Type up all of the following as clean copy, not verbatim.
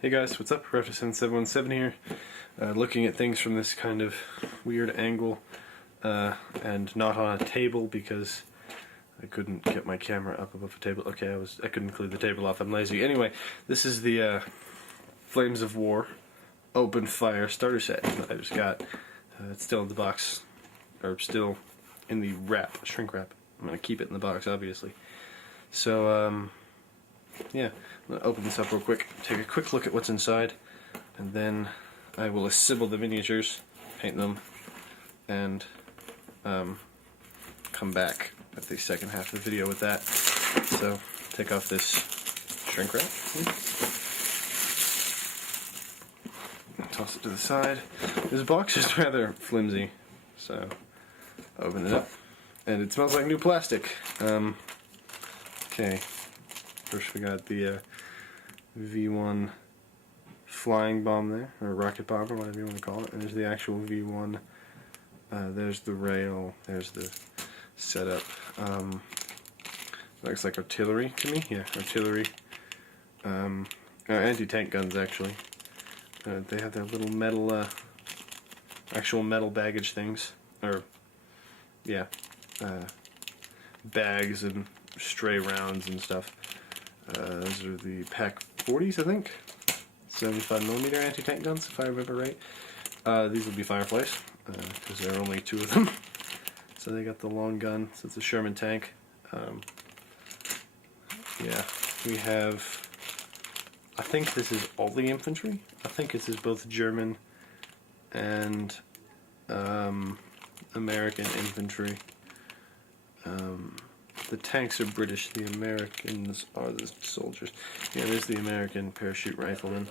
Hey guys, what's up? Raptor7717 here, looking at things from this kind of weird angle, and not on a table because I couldn't get my camera up above a table. Okay, I couldn't clean the table off, I'm lazy. Anyway, this is the Flames of War open fire starter set that I just got. It's still in the box, or still in the wrap, shrink wrap. I'm going to keep it in the box, obviously. So, yeah, I'm going to open this up real quick, take a quick look at what's inside, and then I will assemble the miniatures, paint them, and come back at the second half of the video with that. So, take off this shrink wrap, toss it to the side. This box is rather flimsy, so open it up, and it smells like new plastic. Okay. First we got the V1 flying bomb there, or rocket bomb, or whatever you want to call it. And there's the actual V1. There's the rail. There's the setup. Looks like artillery to me. Yeah, artillery. Anti-tank guns actually. They have their little metal, actual metal baggage things, or yeah, bags and stray rounds and stuff. Those are the Pack 40s, I think. 75mm anti-tank guns, if I remember right. These will be Fireflies, because there are only 2 of them. So they got the long gun, so it's a Sherman tank. Yeah, we have, I think this is all the infantry. I think this is both German and American infantry. The tanks are British, the Americans are the soldiers. Yeah, there's the American parachute rifleman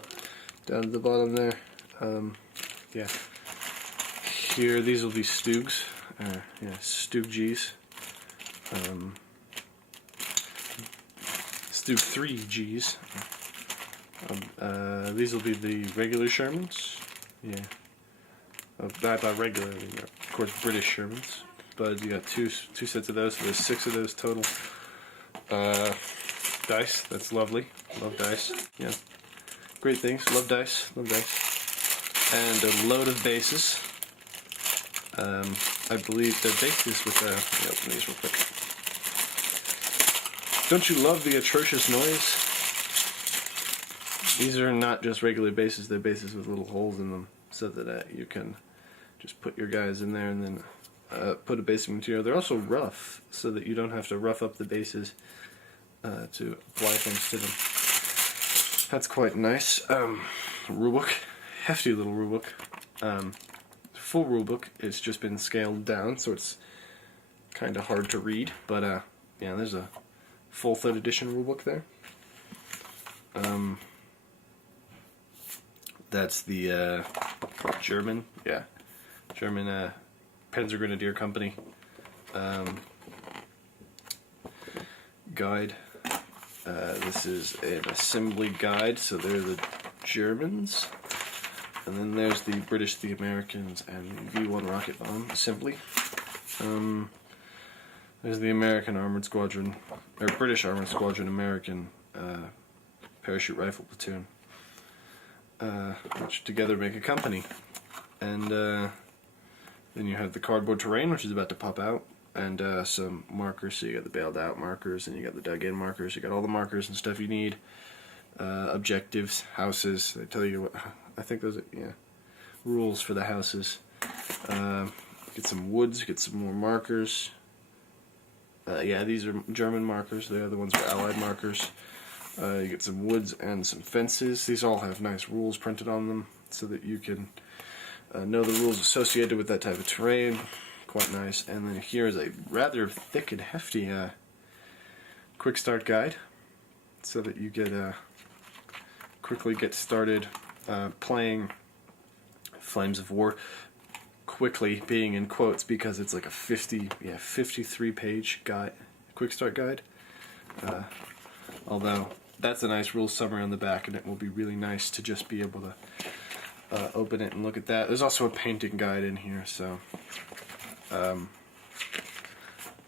down at the bottom there. Yeah. Here, these will be Stugs. Yeah, Stug Gs. Stug 3 Gs. These will be the regular Shermans. Yeah. By regular, I mean, of course, British Shermans. But you got two sets of those, so there's 6 of those total. Dice, that's lovely. Love dice. Yeah. Great things. Love dice. Love dice. And a load of bases. I believe the bases with let me open these real quick. Don't you love the atrocious noise? These are not just regular bases, they're bases with little holes in them, so that you can just put your guys in there and then put a basic material. They're also rough, so that you don't have to rough up the bases to apply things to them. That's quite nice. Rulebook, hefty little rulebook. Full rulebook. It's just been scaled down, so it's kind of hard to read. But yeah, there's a full 3rd edition rulebook there. That's the German, yeah, German Panzergrenadier Company guide. This is an assembly guide, so they're the Germans. And then there's the British, the Americans, and the V1 rocket bomb assembly. There's the American Armored Squadron, or British Armored Squadron, American parachute rifle platoon, which together make a company. And then you have the cardboard terrain, which is about to pop out, and some markers. So you got the bailed out markers, and you got the dug in markers. You got all the markers and stuff you need. Objectives, houses. They tell you what. I think those are, yeah, rules for the houses. Get some woods. Get some more markers. Yeah, these are German markers. The other ones are Allied markers. You get some woods and some fences. These all have nice rules printed on them, so that you can know the rules associated with that type of terrain. Quite nice. And then here is a rather thick and hefty quick start guide, so that you get quickly get started playing Flames of War. Quickly being in quotes because it's like a 53 page guide, quick start guide. Although that's a nice rule summary on the back, and it will be really nice to just be able to open it and look at that. There's also a painting guide in here, so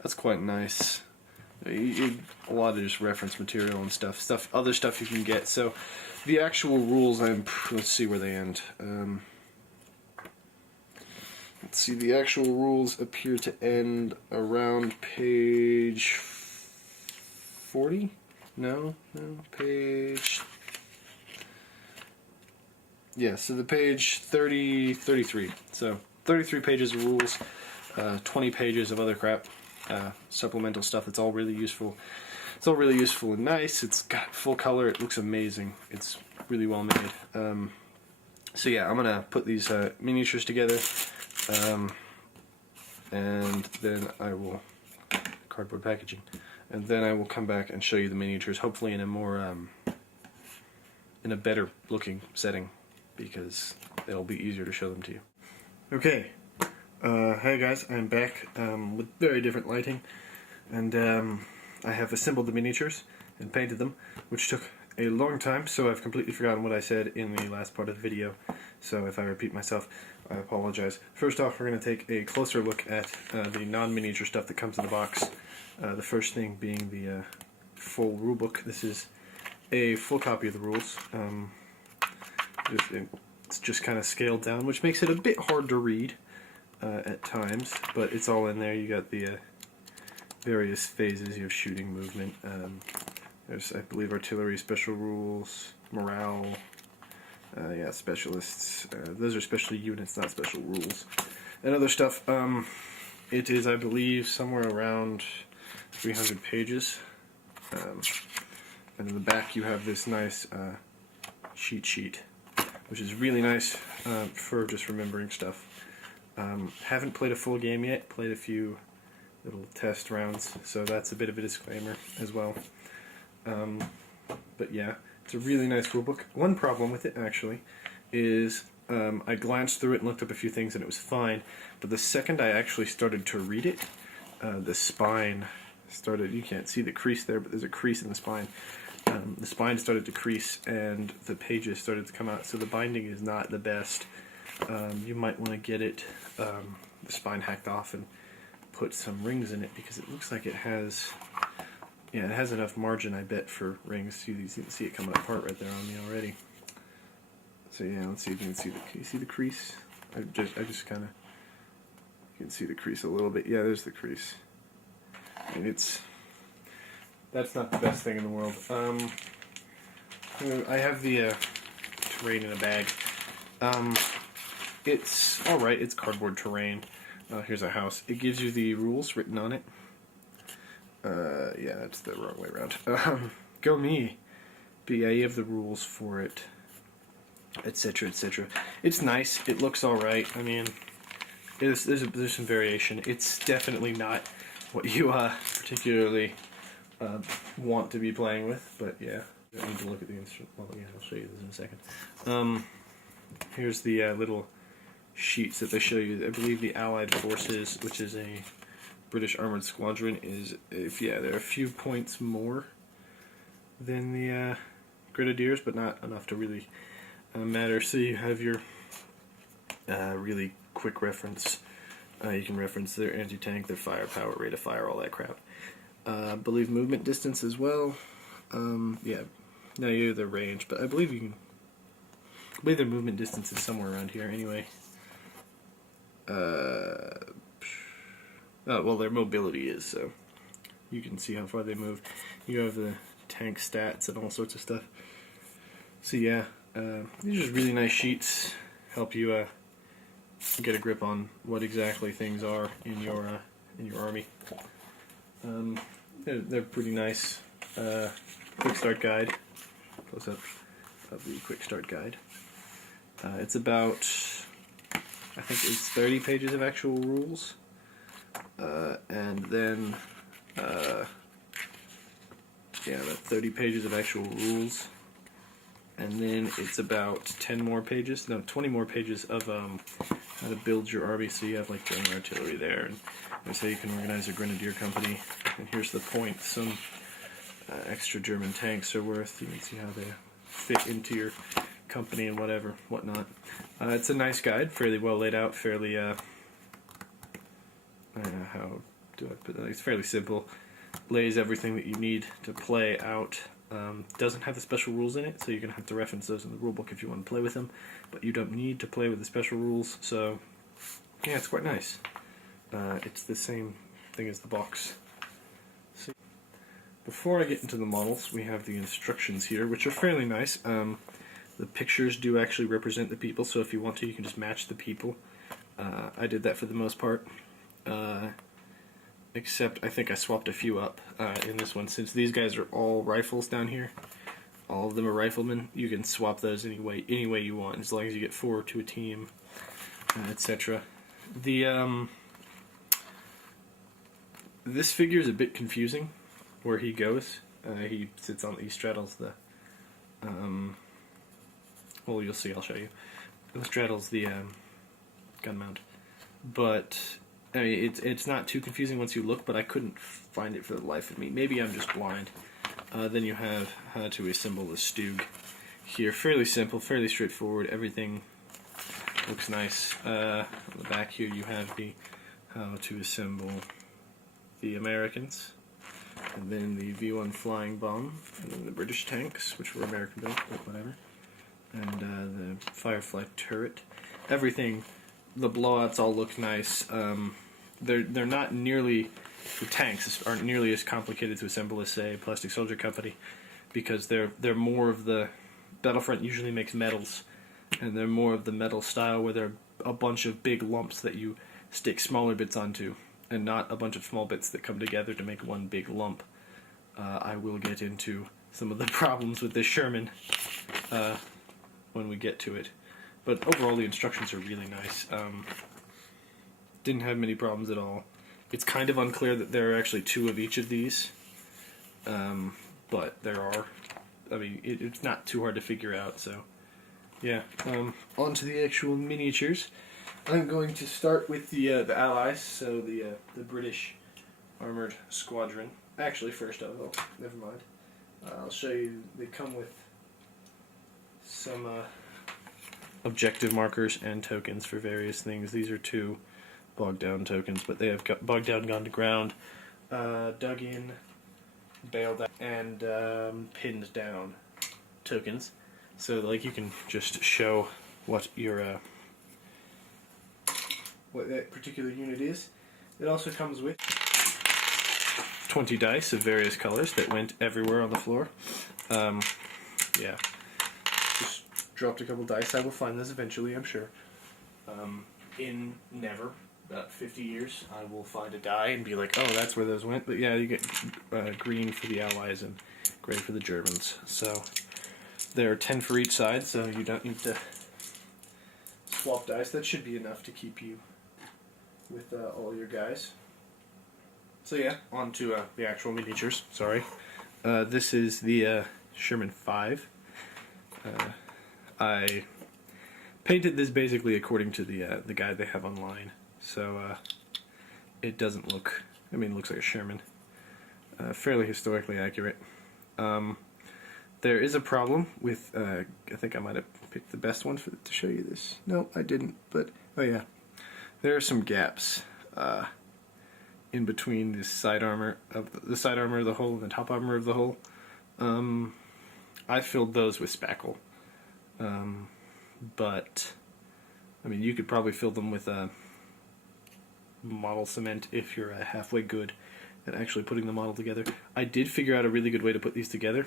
that's quite nice. A lot of just reference material and other stuff you can get. So The actual rules, let's see where they end. Let's see, the actual rules appear to end around page 40? No, page... Yeah, so the page 33. So 33 pages of rules, 20 pages of other crap, supplemental stuff that's all really useful. It's all really useful and nice. It's got full color. It looks amazing. It's really well made. So yeah, I'm going to put these miniatures together. And then I will, cardboard packaging, and then I will come back and show you the miniatures, hopefully in a more, in a better looking setting, because it'll be easier to show them to you. Okay, hey guys, I'm back with very different lighting, and I have assembled the miniatures and painted them, which took a long time, so I've completely forgotten what I said in the last part of the video, so if I repeat myself, I apologize. First off, we're going to take a closer look at the non-miniature stuff that comes in the box. The first thing being the full rulebook. This is a full copy of the rules. It's just kind of scaled down, which makes it a bit hard to read at times, but it's all in there. You got the various phases. You have shooting, movement, there's, I believe, artillery, special rules, morale, yeah, specialists. Those are special units, not special rules. And other stuff. It is, I believe, somewhere around 300 pages. And in the back you have this nice cheat sheet, which is really nice for just remembering stuff. Haven't played a full game yet, played a few little test rounds, so that's a bit of a disclaimer as well. But yeah, it's a really nice rulebook. One problem with it, actually, is I glanced through it and looked up a few things and it was fine, but the second I actually started to read it, the spine started, you can't see the crease there, but there's a crease in the spine. The spine started to crease and the pages started to come out, so the binding is not the best. You might want to get it, the spine hacked off and put some rings in it, because it looks like it has, yeah, it has enough margin, I bet, for rings. You can see it coming apart right there on me already. So yeah, let's see if you can see can you see the crease? I just kind of, you can see the crease a little bit. Yeah, there's the crease. And that's not the best thing in the world. I have the terrain in a bag. It's alright, it's cardboard terrain. Here's a house. It gives you the rules written on it. Yeah, that's the wrong way around. Go me. But yeah, you have the rules for it, etc., etc. It's nice. It looks alright. I mean, there's some variation. It's definitely not what you particularly want to be playing with, but yeah. I need to look at the instrument. Well, yeah, I'll show you this in a second. Here's the little sheets that they show you. I believe the Allied Forces, which is a British Armored Squadron, is, yeah, they're a few points more than the Grenadiers, but not enough to really matter. So you have your really quick reference. You can reference their anti-tank, their firepower, rate of fire, all that crap. I believe movement distance as well. Yeah, now you have their range, but I believe you can. I believe their movement distance is somewhere around here anyway. Oh, well, their mobility is, so you can see how far they move. You have the tank stats and all sorts of stuff. So yeah, these are just really nice sheets. Help you get a grip on what exactly things are in your army. They're pretty nice. Quick start guide. Close up of the quick start guide. It's about, I think it's 30 pages of actual rules. And then, yeah, about 30 pages of actual rules. And then it's about 10 more pages, no, 20 more pages of how to build your army. So you have like German artillery there, and that's how you can organize a grenadier company. And here's the point: some extra German tanks are worth. You can see how they fit into your company and whatnot. It's a nice guide, fairly well laid out, fairly I don't know how do I put that? It's fairly simple. Lays everything that you need to play out Doesn't have the special rules in it, so you're going to have to reference those in the rulebook if you want to play with them, but you don't need to play with the special rules, so yeah, it's quite nice. It's the same thing as the box. So, before I get into the models, we have the instructions here, which are fairly nice. The pictures do actually represent the people, so if you want to, you can just match the people. I did that for the most part. Except I think I swapped a few up in this one. Since these guys are all rifles down here, all of them are riflemen, you can swap those any way you want, as long as you get 4 to a team, etc. This figure is a bit confusing where he goes. He straddles the well, you'll see, I'll show you. He straddles the gun mount. But I mean, it's not too confusing once you look, but I couldn't find it for the life of me. Maybe I'm just blind. Then you have how to assemble the Stug here. Fairly simple, fairly straightforward. Everything looks nice. On the back here you have the how to assemble the Americans, and then the V1 flying bomb, and then the British tanks, which were American built, but whatever, and the Firefly turret. Everything. The blowouts all look nice. They're not nearly, the tanks aren't nearly as complicated to assemble as, say, Plastic Soldier Company, because they're more of the, Battlefront usually makes metals, and they're more of the metal style where they're a bunch of big lumps that you stick smaller bits onto, and not a bunch of small bits that come together to make one big lump. I will get into some of the problems with this Sherman when we get to it. But overall, the instructions are really nice. Didn't have many problems at all. It's kind of unclear that there are actually 2 of each of these, but there are. I mean, it's not too hard to figure out. So, yeah. On to the actual miniatures. I'm going to start with the Allies. So the British Armored Squadron. Actually, first of all, never mind. I'll show you. They come with some objective markers and tokens for various things. These are 2 bogged down tokens, but they have got bogged down, gone to ground, dug in, bailed out, and pinned down tokens. So like you can just show what your what that particular unit is. It also comes with 20 dice of various colors that went everywhere on the floor. Yeah. Just dropped a couple dice. I will find this eventually, I'm sure. In never, about 50 years, I will find a die and be like, oh, that's where those went. But yeah, you get green for the Allies and gray for the Germans. So there are 10 for each side, so you don't need to swap dice. That should be enough to keep you with all your guys. So yeah, on to the actual miniatures. Sorry. This is the Sherman 5. I painted this basically according to the guide they have online, so it doesn't look, I mean, it looks like a Sherman. Fairly historically accurate. There is a problem with, I think I might have picked the best one to show you this. No, I didn't, but, oh yeah. There are some gaps in between the side armor of the hull and the top armor of the hull. I filled those with spackle. But I mean, you could probably fill them with model cement if you're halfway good at actually putting the model together. I did figure out a really good way to put these together,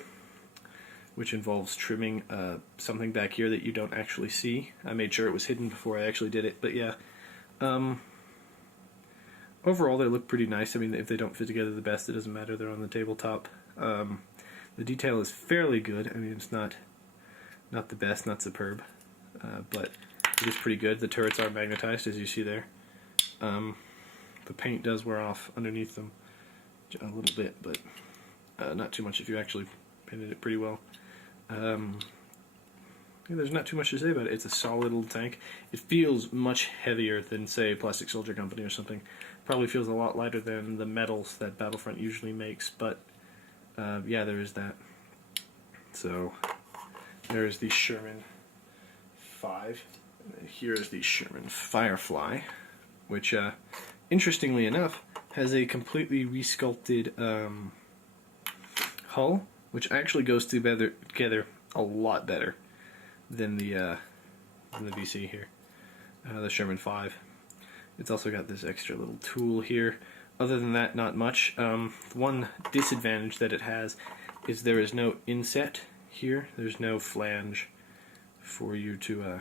which involves trimming something back here that you don't actually see. I made sure it was hidden before I actually did it, but yeah. Overall, they look pretty nice. I mean, if they don't fit together the best, it doesn't matter. They're on the tabletop. The detail is fairly good. I mean, it's not the best, not superb, but it is pretty good. The turrets are magnetized, as you see there. The paint does wear off underneath them a little bit, but not too much if you actually painted it pretty well. Yeah, there's not too much to say about it. It's a solid little tank. It feels much heavier than, say, Plastic Soldier Company or something. Probably feels a lot lighter than the metals that Battlefront usually makes, but yeah, there is that. So there is the Sherman 5, and then here is the Sherman Firefly, which, interestingly enough, has a completely resculpted hull which actually goes together a lot better than the VC here, the Sherman 5. It's also got this extra little tool here. Other than that, not much. One disadvantage that it has is there is no inset here. There's no flange for you to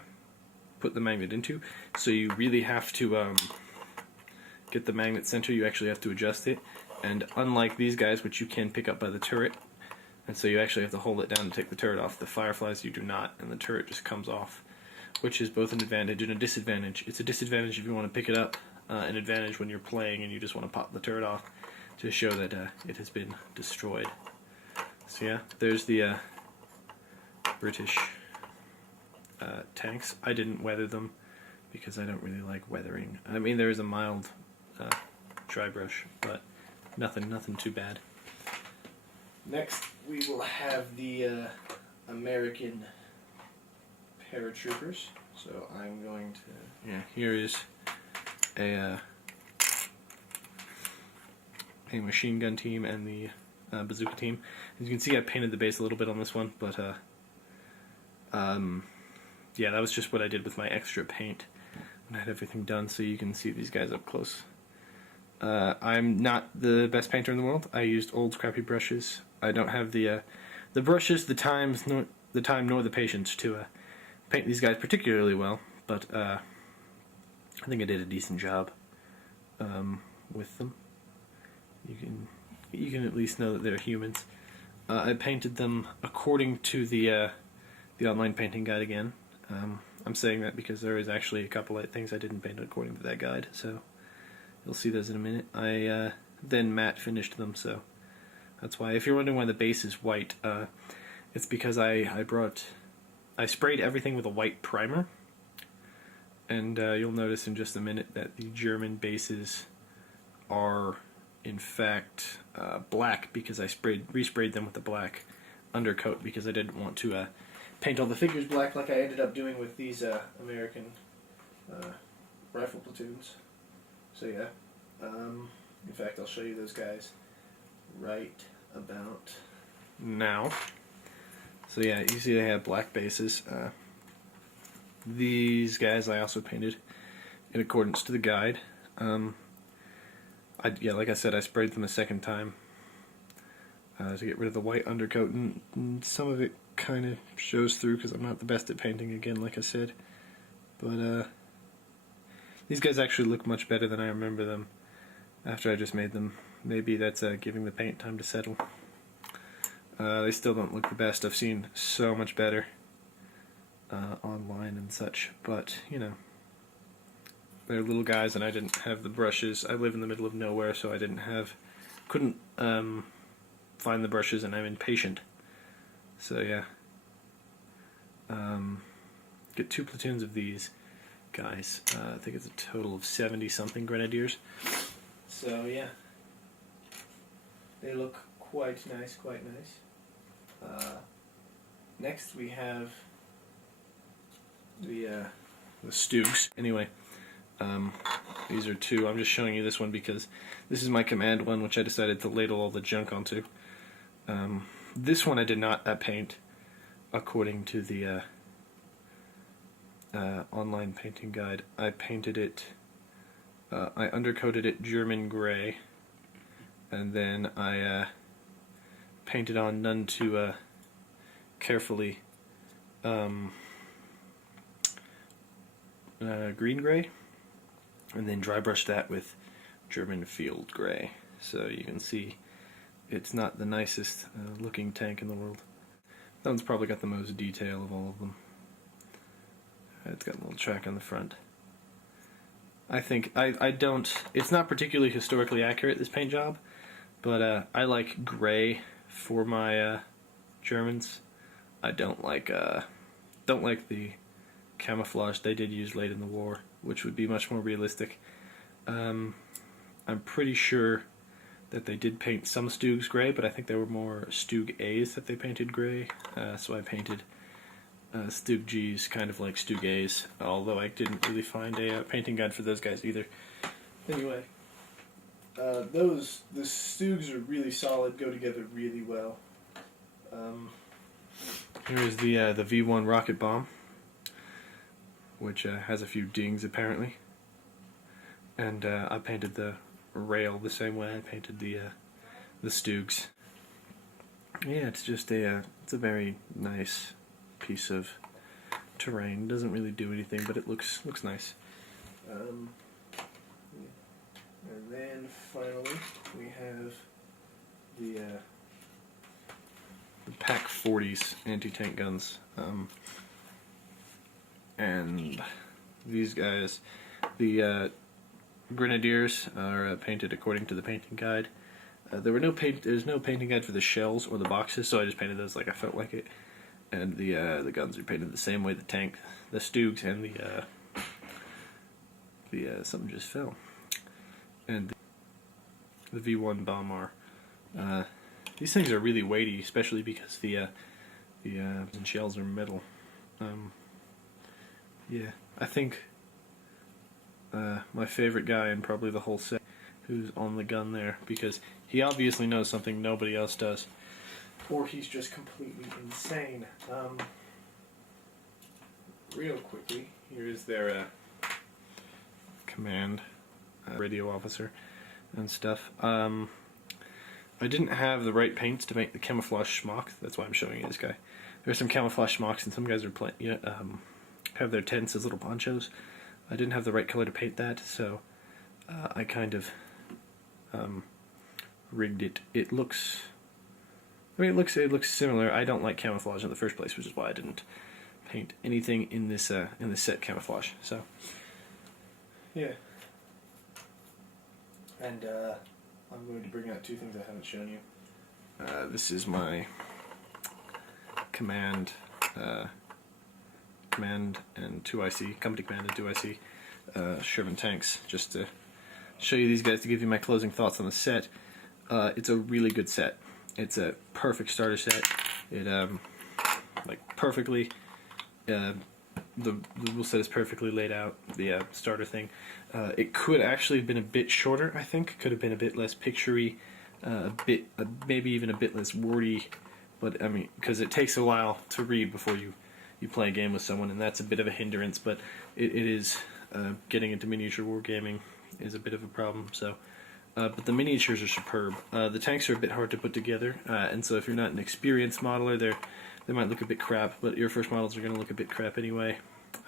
put the magnet into. So you really have to get the magnet center. You actually have to adjust it. And unlike these guys, which you can pick up by the turret, and so you actually have to hold it down to take the turret off, the Fireflies you do not, and the turret just comes off, which is both an advantage and a disadvantage. It's a disadvantage if you want to pick it up, an advantage when you're playing and you just want to pop the turret off to show that it has been destroyed. So yeah, there's the British tanks. I didn't weather them because I don't really like weathering. I mean, there is a mild dry brush, but nothing too bad. Next, we will have the American paratroopers. So I'm going to... Yeah, here is a machine gun team and the bazooka team. As you can see, I painted the base a little bit on this one, but yeah, that was just what I did with my extra paint when I had everything done, so you can see these guys up close. I'm not the best painter in the world. I used old scrappy brushes. I don't have the brushes, the time, nor the patience to paint these guys particularly well, but I think I did a decent job with them. You can at least know that they're humans. I painted them according to the online painting guide again. I'm saying that because there is actually a couple of things I didn't paint according to that guide, so you'll see those in a minute. I then matte finished them, so that's why. If you're wondering why the base is white, it's because I sprayed everything with a white primer, and you'll notice in just a minute that the German bases are in fact black because I resprayed them with the black undercoat because I didn't want to paint all the figures black like I ended up doing with these American rifle platoons. So yeah, in fact I'll show you those guys right about now. So yeah, you see they have black bases. These guys I also painted in accordance to the guide. Yeah, like I said, I sprayed them a second time to get rid of the white undercoat, and some of it kind of shows through because I'm not the best at painting, again, like I said. But these guys actually look much better than I remember them after I just made them. Maybe that's giving the paint time to settle. They still don't look the best. I've seen so much better online and such, but you know, they're little guys and I didn't have the brushes. I live in the middle of nowhere, so I couldn't find the brushes, and I'm impatient. So yeah, get 2 platoons of these guys. I think it's a total of 70-something grenadiers. So yeah, they look quite nice, quite nice. Next we have the Stoogs. Anyway, these are 2. I'm just showing you this one because this is my command one, which I decided to ladle all the junk onto. This one I did not paint according to the online painting guide. I painted it, I undercoated it German gray, and then I painted on none too carefully green gray, and then dry brushed that with German field gray. So you can see it's not the nicest looking tank in the world. That one's probably got the most detail of all of them. It's got a little track on the front. I think, I don't, it's not particularly historically accurate, this paint job, but I like gray for my Germans. I don't like the camouflage they did use late in the war, which would be much more realistic. I'm pretty sure that they did paint some Stoogs gray, but I think there were more Stoog A's that they painted gray, so I painted Stoog G's kind of like Stoog A's, although I didn't really find a painting guide for those guys either. Anyway, the Stoogs are really solid, go together really well. Here is the V1 rocket bomb, which has a few dings apparently, and I painted the rail the same way I painted the Stoogs. Yeah, it's just it's a very nice piece of terrain. Doesn't really do anything, but it looks nice. And then finally we have the Pack 40s anti-tank guns, and these guys, the Grenadiers, are painted according to the painting guide. There's no painting guide for the shells or the boxes, so I just painted those like I felt like it. And the guns are painted the same way the Stoogs, and the something just fell. And the V1 bomb are. These things are really weighty, especially because the shells are metal. Yeah, I think my favorite guy in probably the whole set who's on the gun there, because he obviously knows something nobody else does, or he's just completely insane. Real quickly, here is their command radio officer and stuff. I didn't have the right paints to make the camouflage schmuck. That's why I'm showing you this guy. There's some camouflage schmucks, and some guys are have their tents as little ponchos. I didn't have the right color to paint that, so I kind of rigged it. It looks similar. I don't like camouflage in the first place, which is why I didn't paint anything in this set camouflage. So yeah, and I'm going to bring out two things I haven't shown you. This is my command and 2IC, company command and 2IC Sherman tanks, just to show you these guys, to give you my closing thoughts on the set. It's a really good set. It's a perfect starter set. It perfectly. The rule set is perfectly laid out. The starter thing. It could actually have been a bit shorter. I think could have been a bit less picturey, maybe even a bit less wordy. But I mean, because it takes a while to read before you play a game with someone, and that's a bit of a hindrance. But it is getting into miniature wargaming is a bit of a problem. So. But the miniatures are superb. The tanks are a bit hard to put together, and so if you're not an experienced modeler, they might look a bit crap, but your first models are going to look a bit crap anyway.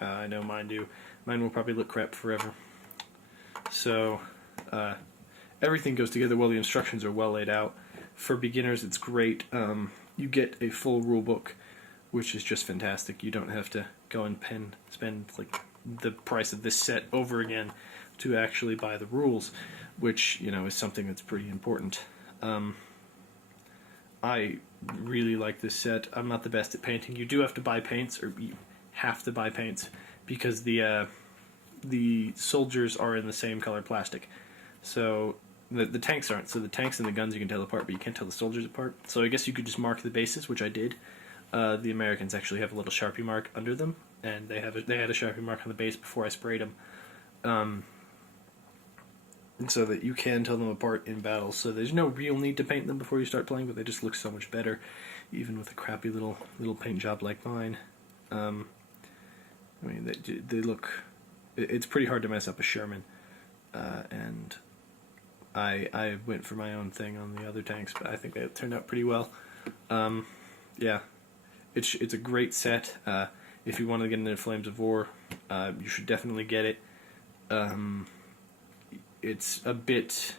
I know mine do. Mine will probably look crap forever. So everything goes together well. The instructions are well laid out. For beginners, it's great. You get a full rule book, which is just fantastic. You don't have to go and spend like the price of this set over again to actually buy the rules, which, you know, is something that's pretty important. I really like this set. I'm not the best at painting. You do have to buy paints, or you have to buy paints, because the soldiers are in the same color plastic. So the tanks aren't. So the tanks and the guns you can tell apart, but you can't tell the soldiers apart. So I guess you could just mark the bases, which I did. The Americans actually have a little Sharpie mark under them, and they had a Sharpie mark on the base before I sprayed them. So that you can tell them apart in battle. So there's no real need to paint them before you start playing, but they just look so much better, even with a crappy little paint job like mine. I mean, they look. It's pretty hard to mess up a Sherman, and I went for my own thing on the other tanks, but I think they turned out pretty well. Yeah, it's a great set. If you want to get into Flames of War, you should definitely get it. It's a bit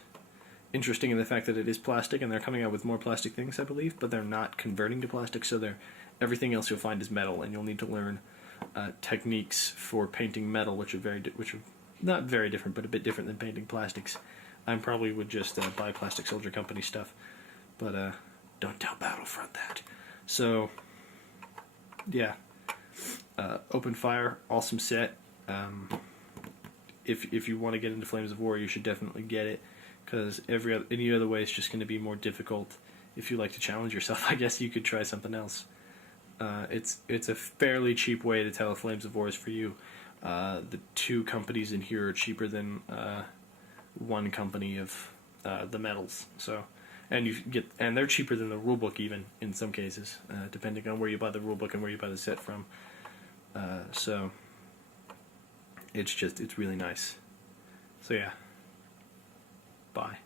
interesting in the fact that it is plastic, and they're coming out with more plastic things, I believe, but they're not converting to plastic, so everything else you'll find is metal, and you'll need to learn techniques for painting metal, which are not very different, but a bit different than painting plastics. I probably would just buy Plastic Soldier Company stuff, but don't tell Battlefront that. So, yeah. Open Fire, awesome set. If you want to get into Flames of War, you should definitely get it, because any other way is just going to be more difficult. If you like to challenge yourself, I guess you could try something else. It's a fairly cheap way to tell if Flames of War is for you. The two companies in here are cheaper than one company of the metals. So and they're cheaper than the rulebook even in some cases, depending on where you buy the rulebook and where you buy the set from. So it's really nice. So yeah, bye.